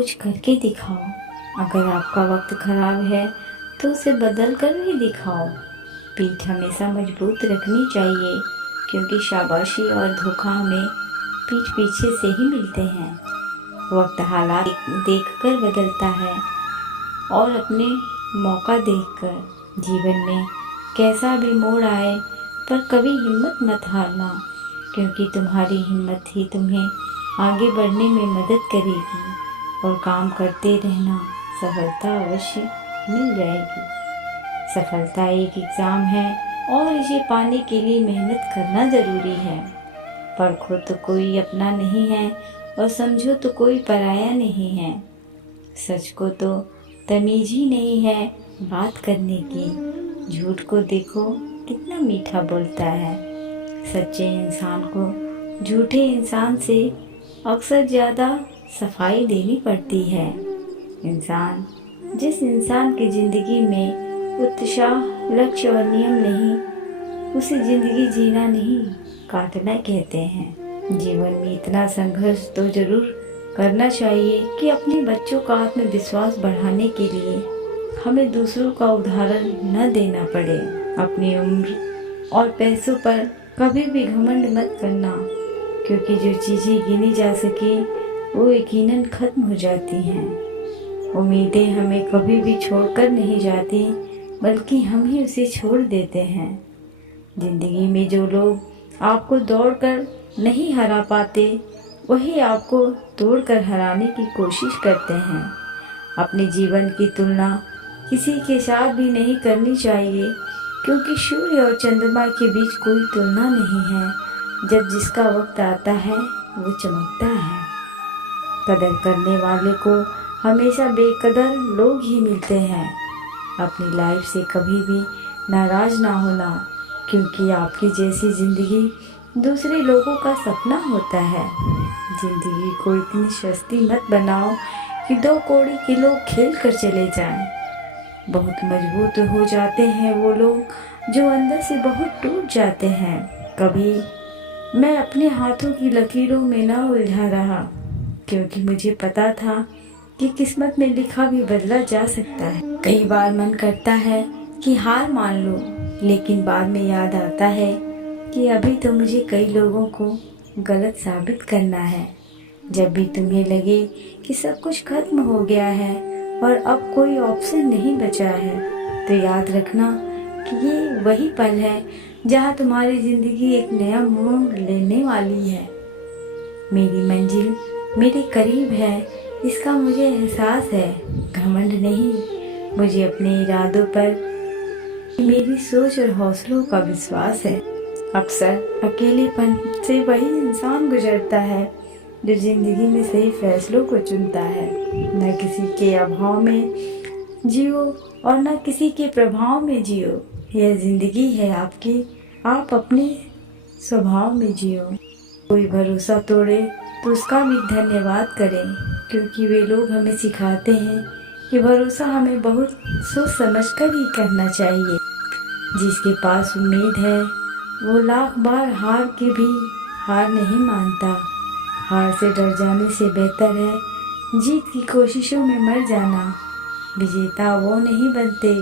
कुछ करके दिखाओ। अगर आपका वक्त खराब है तो उसे बदल कर भी दिखाओ। पीठ हमेशा मजबूत रखनी चाहिए, क्योंकि शाबाशी और धोखा हमें पीठ पीछे से ही मिलते हैं। वक्त हालात देखकर बदलता है, और अपने मौका देखकर। जीवन में कैसा भी मोड़ आए पर कभी हिम्मत मत हारना, क्योंकि तुम्हारी हिम्मत ही तुम्हें आगे बढ़ने में मदद करेगी। और काम करते रहना, सफलता अवश्य मिल जाएगी। सफलता एक एग्ज़ाम है और इसे पाने के लिए मेहनत करना ज़रूरी है। परखो तो कोई अपना नहीं है, और समझो तो कोई पराया नहीं है। सच को तो तमीज़ ही नहीं है बात करने की। झूठ को देखो कितना मीठा बोलता है। सच्चे इंसान को झूठे इंसान से अक्सर ज़्यादा सफाई देनी पड़ती है। जिस इंसान की ज़िंदगी में उत्साह, लक्ष्य और नियम नहीं, उसे ज़िंदगी जीना नहीं, काटना कहते हैं। जीवन में इतना संघर्ष तो जरूर करना चाहिए कि अपने बच्चों का आत्मविश्वास बढ़ाने के लिए हमें दूसरों का उदाहरण न देना पड़े। अपनी उम्र और पैसों पर कभी भी घमंड मत करना, क्योंकि जो चीज़ें गिनी जा सके वो यकीनन खत्म हो जाती हैं। उम्मीदें हमें कभी भी छोड़कर नहीं जाती, बल्कि हम ही उसे छोड़ देते हैं। जिंदगी में जो लोग आपको दौड़कर नहीं हरा पाते, वही आपको तोड़कर हराने की कोशिश करते हैं। अपने जीवन की तुलना किसी के साथ भी नहीं करनी चाहिए, क्योंकि सूर्य और चंद्रमा के बीच कोई तुलना नहीं है। जब जिसका वक्त आता है वो चमकता है। कदर करने वाले को हमेशा बेकदर लोग ही मिलते हैं। अपनी लाइफ से कभी भी नाराज ना होना, क्योंकि आपकी जैसी ज़िंदगी दूसरे लोगों का सपना होता है। ज़िंदगी को इतनी सस्ती मत बनाओ कि 2 कौड़ी के लोग खेल कर चले जाएं। बहुत मजबूत हो जाते हैं वो लोग जो अंदर से बहुत टूट जाते हैं। कभी मैं अपने हाथों की लकीरों में ना उलझा रहा, क्योंकि मुझे पता था कि किस्मत में लिखा भी बदला जा सकता है। कई बार मन करता है कि हार मान लो, लेकिन बाद में याद आता है कि अभी तो मुझे कई लोगों को गलत साबित करना है। जब भी तुम्हें लगे कि सब कुछ खत्म हो गया है और अब कोई ऑप्शन नहीं बचा है, तो याद रखना कि ये वही पल है जहाँ तुम्हारी ज़िंदगी एक नया मोड़ लेने वाली है। मेरी मंजिल मेरे करीब है, इसका मुझे एहसास है। घमंड नहीं, मुझे अपने इरादों पर मेरी सोच और हौसलों का विश्वास है। अक्सर अकेलेपन से वही इंसान गुजरता है जो जिंदगी में सही फैसलों को चुनता है। न किसी के अभाव में जियो और न किसी के प्रभाव में जियो। यह जिंदगी है आपकी, आप अपने स्वभाव में जियो। कोई भरोसा तोड़े तो उसका भी धन्यवाद करें, क्योंकि वे लोग हमें सिखाते हैं कि भरोसा हमें बहुत सोच समझकर ही करना चाहिए। जिसके पास उम्मीद है वो लाख बार हार के भी हार नहीं मानता। हार से डर जाने से बेहतर है जीत की कोशिशों में मर जाना। विजेता वो नहीं बनते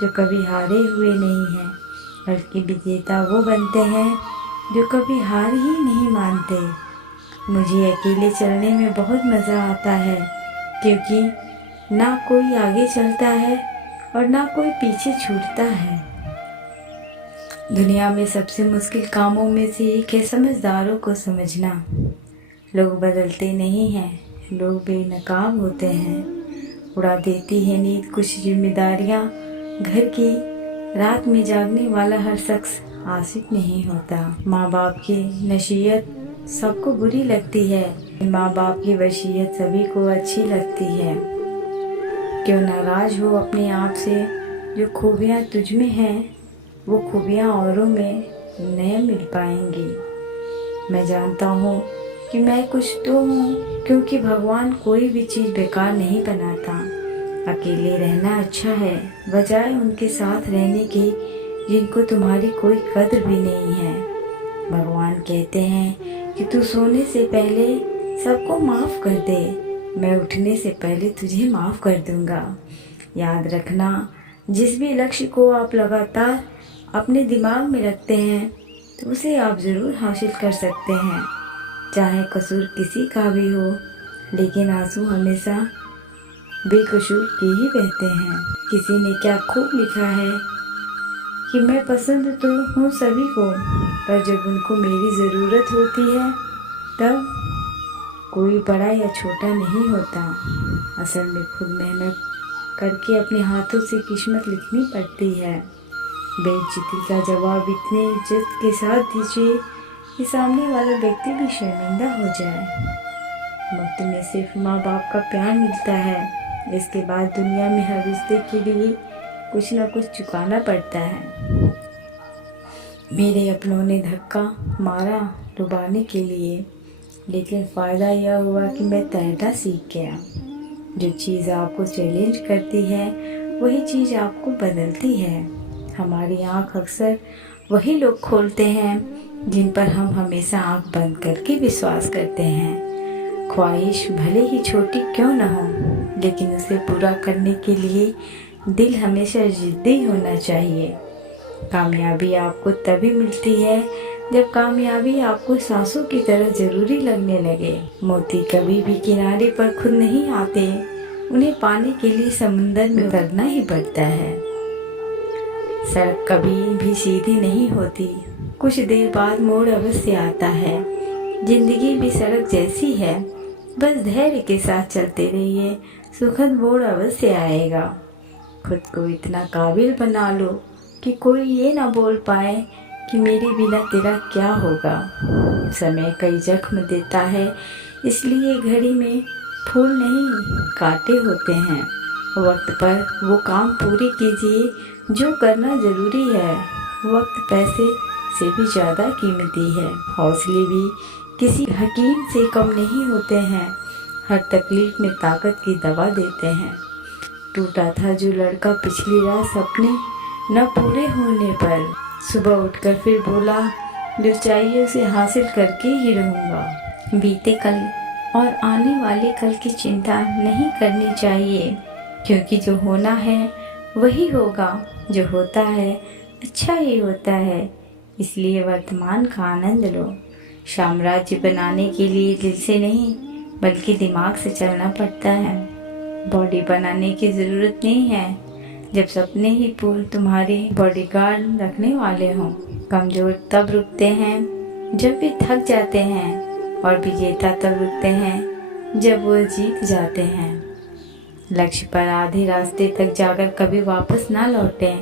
जो कभी हारे हुए नहीं हैं, बल्कि विजेता वो बनते हैं जो कभी हार ही नहीं मानते। मुझे अकेले चलने में बहुत मज़ा आता है, क्योंकि ना कोई आगे चलता है और ना कोई पीछे छूटता है। दुनिया में सबसे मुश्किल कामों में से एक है समझदारों को समझना। लोग बदलते नहीं हैं, लोग बेनकाब होते हैं। उड़ा देती है नींद कुछ जिम्मेदारियाँ घर की। रात में जागने वाला हर शख्स आशिक नहीं होता। माँ बाप की नसीहत सबको बुरी लगती है, माँ बाप की वसीयत सभी को अच्छी लगती है। क्यों नाराज हो अपने आप से, जो खूबियाँ तुझ में हैं वो खूबियाँ औरों में नहीं मिल पाएंगी। मैं जानता हूँ कि मैं कुछ तो हूँ, क्योंकि भगवान कोई भी चीज़ बेकार नहीं बनाता। अकेले रहना अच्छा है, बजाय उनके साथ रहने के जिनको तुम्हारी कोई कद्र भी नहीं है। भगवान कहते हैं कि तू सोने से पहले सबको माफ़ कर दे, मैं उठने से पहले तुझे माफ़ कर दूंगा। याद रखना, जिस भी लक्ष्य को आप लगातार अपने दिमाग में रखते हैं तो उसे आप ज़रूर हासिल कर सकते हैं, चाहे कसूर किसी का भी हो। लेकिन आंसू हमेशा बेकसूर के ही बहते हैं। किसी ने क्या खूब लिखा है कि मैं पसंद तो हूँ सभी को, पर जब उनको मेरी ज़रूरत होती है तब कोई बड़ा या छोटा नहीं होता। असल में खुद मेहनत करके अपने हाथों से किस्मत लिखनी पड़ती है। बेइज्जती का जवाब इतने इज्जत के साथ दीजिए कि सामने वाला व्यक्ति भी शर्मिंदा हो जाए। वक्त में सिर्फ माँ बाप का प्यार मिलता है, इसके बाद दुनिया में हर रिश्ते के लिए कुछ न कुछ चुकाना पड़ता है। मेरे अपनों ने धक्का मारा डुबाने के लिए, लेकिन फ़ायदा यह हुआ कि मैं तैरना सीख गया। जो चीज़ आपको चैलेंज करती है वही चीज़ आपको बदलती है। हमारी आँख अक्सर वही लोग खोलते हैं जिन पर हम हमेशा आँख बंद करके विश्वास करते हैं। ख्वाहिश भले ही छोटी क्यों न हो, लेकिन उसे पूरा करने के लिए दिल हमेशा जिद्दी होना चाहिए। कामयाबी आपको तभी मिलती है जब कामयाबी आपको सांसों की तरह ज़रूरी लगने लगे। मोती कभी भी किनारे पर खुद नहीं आते, उन्हें पाने के लिए समुंदर में उतरना ही पड़ता है। सड़क कभी भी सीधी नहीं होती, कुछ देर बाद मोड़ अवश्य आता है। जिंदगी भी सड़क जैसी है, बस धैर्य के साथ चलते रहिए, सुखद मोड़ अवश्य आएगा। खुद को इतना काबिल बना लो कि कोई ये ना बोल पाए कि मेरे बिना तेरा क्या होगा। समय कई जख्म देता है, इसलिए घड़ी में फूल नहीं कांटे होते हैं। वक्त पर वो काम पूरे कीजिए जो करना ज़रूरी है। वक्त पैसे से भी ज़्यादा कीमती है। हौसले भी किसी हकीम से कम नहीं होते हैं, हर तकलीफ में ताकत की दवा देते हैं। टूटा था जो लड़का पिछली रात सपने न पूरे होने पर, सुबह उठकर फिर बोला जो चाहिए उसे हासिल करके ही रहूँगा। बीते कल और आने वाले कल की चिंता नहीं करनी चाहिए, क्योंकि जो होना है वही होगा। जो होता है अच्छा ही होता है, इसलिए वर्तमान का आनंद लो। साम्राज्य बनाने के लिए दिल से नहीं बल्कि दिमाग से चलना पड़ता है। बॉडी बनाने की ज़रूरत नहीं है जब सपने ही पूर्ण तुम्हारे बॉडीगार्ड रखने वाले हों। कमज़ोर तब रुकते हैं जब वे थक जाते हैं, और विजेता तब रुकते हैं जब वो जीत जाते हैं। लक्ष्य पर आधे रास्ते तक जाकर कभी वापस ना लौटें,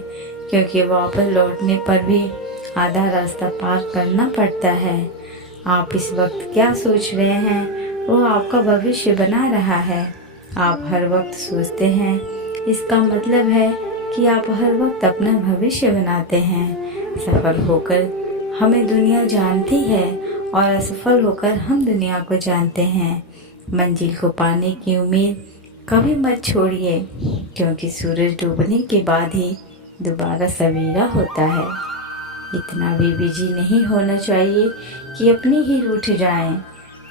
क्योंकि वापस लौटने पर भी आधा रास्ता पार करना पड़ता है। आप इस वक्त क्या सोच रहे हैं वो आपका भविष्य बना रहा है। आप हर वक्त सोचते हैं, इसका मतलब है कि आप हर वक्त अपना भविष्य बनाते हैं। सफल होकर हमें दुनिया जानती है और असफल होकर हम दुनिया को जानते हैं। मंजिल को पाने की उम्मीद कभी मत छोड़िए, क्योंकि सूरज डूबने के बाद ही दोबारा सवेरा होता है। इतना भी बिजी नहीं होना चाहिए कि अपनी ही रूठ जाएं,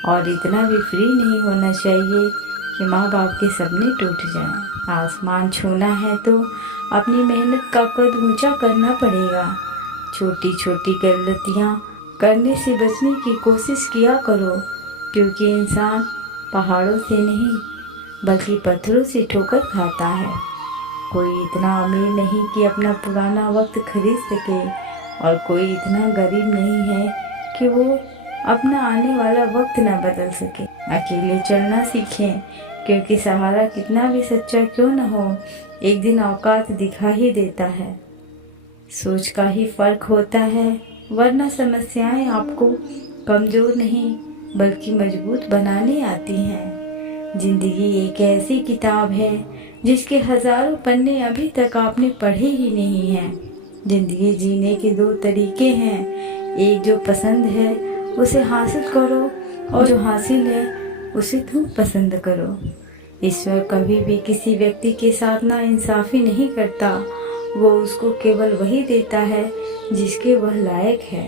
और इतना भी फ्री नहीं होना चाहिए कि माँ बाप के सपने टूट जाएं। आसमान छूना है तो अपनी मेहनत का कद ऊंचा करना पड़ेगा। छोटी छोटी गलतियाँ करने से बचने की कोशिश किया करो, क्योंकि इंसान पहाड़ों से नहीं बल्कि पत्थरों से ठोकर खाता है। कोई इतना अमीर नहीं कि अपना पुराना वक्त खरीद सके, और कोई इतना गरीब नहीं है कि वो अपना आने वाला वक्त न बदल सके। अकेले चलना सीखें, क्योंकि सहारा कितना भी सच्चा क्यों न हो, एक दिन औकात दिखा ही देता है। सोच का ही फर्क होता है, वरना समस्याएं आपको कमज़ोर नहीं बल्कि मजबूत बनाने आती हैं। जिंदगी एक ऐसी किताब है जिसके हज़ारों पन्ने अभी तक आपने पढ़े ही नहीं हैं। जिंदगी जीने के दो तरीके हैं, एक जो पसंद है उसे हासिल करो, और जो हासिल है उसे तुम पसंद करो। ईश्वर कभी भी किसी व्यक्ति के साथ ना इंसाफी नहीं करता, वो उसको केवल वही देता है जिसके वह लायक है।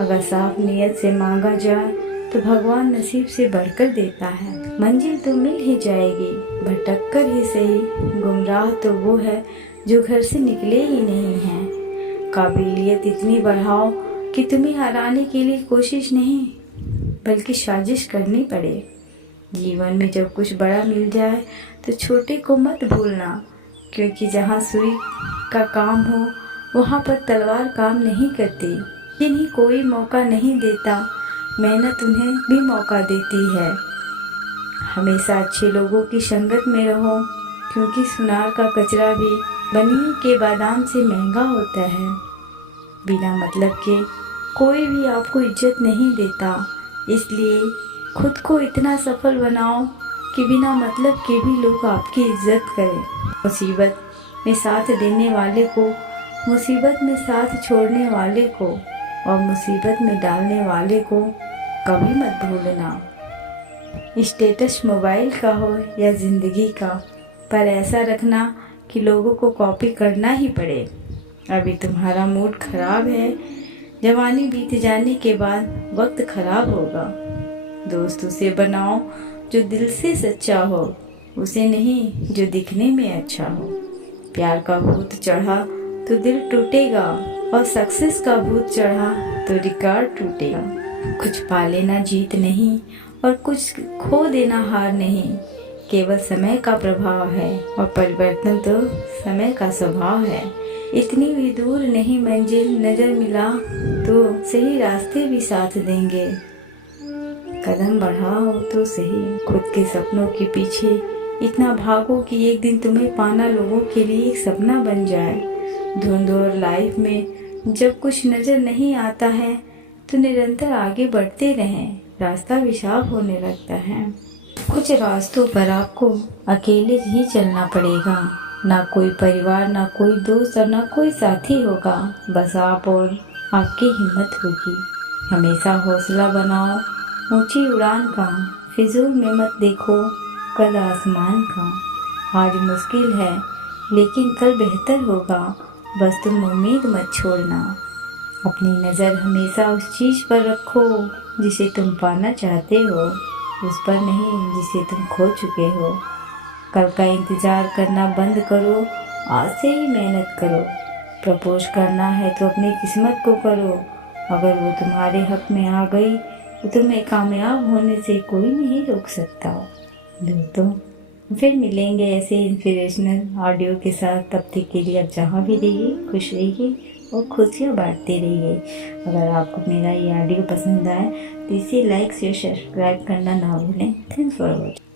अगर साफ नीयत से मांगा जाए तो भगवान नसीब से बढ़कर देता है। मंजिल तो मिल ही जाएगी, भटक कर ही सही। गुमराह तो वो है जो घर से निकले ही नहीं है। काबिलियत इतनी बढ़ाओ कि तुम्हें हराने के लिए कोशिश नहीं बल्कि साजिश करनी पड़े। जीवन में जब कुछ बड़ा मिल जाए तो छोटे को मत भूलना, क्योंकि जहाँ सुई का काम हो वहाँ पर तलवार काम नहीं करती। जिन्हें कोई मौका नहीं देता, मेहनत उन्हें भी मौका देती है। हमेशा अच्छे लोगों की संगत में रहो, क्योंकि सुनार का कचरा भी बनिए के बादाम से महंगा होता है। बिना मतलब के कोई भी आपको इज्जत नहीं देता, इसलिए खुद को इतना सफल बनाओ कि बिना मतलब के भी लोग आपकी इज्जत करें। मुसीबत में साथ देने वाले को, मुसीबत में साथ छोड़ने वाले को और मुसीबत में डालने वाले को कभी मत भूलना। स्टेटस मोबाइल का हो या ज़िंदगी का, पर ऐसा रखना कि लोगों को कॉपी करना ही पड़े। अभी तुम्हारा मूड खराब है, जवानी बीत जाने के बाद वक्त खराब होगा। दोस्त उसे बनाओ जो दिल से सच्चा हो, उसे नहीं जो दिखने में अच्छा हो। प्यार का भूत चढ़ा तो दिल टूटेगा, और सक्सेस का भूत चढ़ा तो रिकॉर्ड टूटेगा। कुछ पा लेना जीत नहीं और कुछ खो देना हार नहीं, केवल समय का प्रभाव है और परिवर्तन तो समय का स्वभाव है। इतनी भी दूर नहीं मंजिल, नजर मिला तो सही रास्ते भी साथ देंगे। कदम बढ़ाओ तो सही, खुद के सपनों के पीछे इतना भागो कि एक दिन तुम्हें पाना लोगों के लिए एक सपना बन जाए। धुंध और लाइफ में जब कुछ नजर नहीं आता है तो निरंतर आगे बढ़ते रहें, रास्ता भी साफ होने लगता है। कुछ रास्तों पर आपको अकेले ही चलना पड़ेगा, ना कोई परिवार, ना कोई दोस्त और ना कोई साथी होगा, बस आप और आपकी हिम्मत होगी। हमेशा हौसला बनाओ ऊंची उड़ान का, फिजूल में मत देखो कल आसमान का। आज मुश्किल है लेकिन कल बेहतर होगा, बस तुम उम्मीद मत छोड़ना। अपनी नज़र हमेशा उस चीज़ पर रखो जिसे तुम पाना चाहते हो, उस पर नहीं जिसे तुम खो चुके हो। कल का इंतज़ार करना बंद करो, आज से ही मेहनत करो। प्रपोज करना है तो अपनी किस्मत को करो, अगर वो तुम्हारे हक में आ गई तो तुम्हें कामयाब होने से कोई नहीं रोक सकता। दोस्तों, फिर मिलेंगे ऐसे इंस्पिरेशनल ऑडियो के साथ। तब तक के लिए आप जहाँ भी रहिए खुश रहिए और खुशियाँ बांटते रहिए। अगर आपको मेरा ये ऑडियो पसंद आए तो इसे लाइक शेयर सब्सक्राइब करना ना भूलें। Thanks for watching.